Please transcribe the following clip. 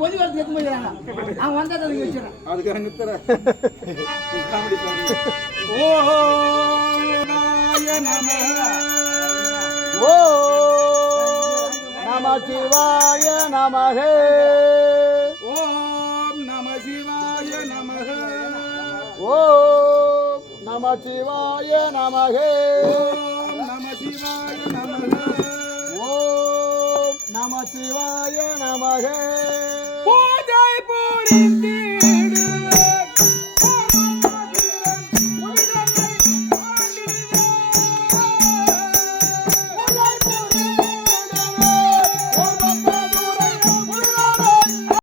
பொதி வரது எடுத்து போயிடுறாங்க. அவன் வந்தா அதுக்கு வச்சிடறான். அதுக்காக நிறுத்துற. ஓம் நம சிவாய நமஹ. ஓம் நம சிவாய நமஹ. ஓம் நம சிவாய நமஹ. ஓம் நம சிவாய நமஹ. ஓம் நம சிவாய நமஹ.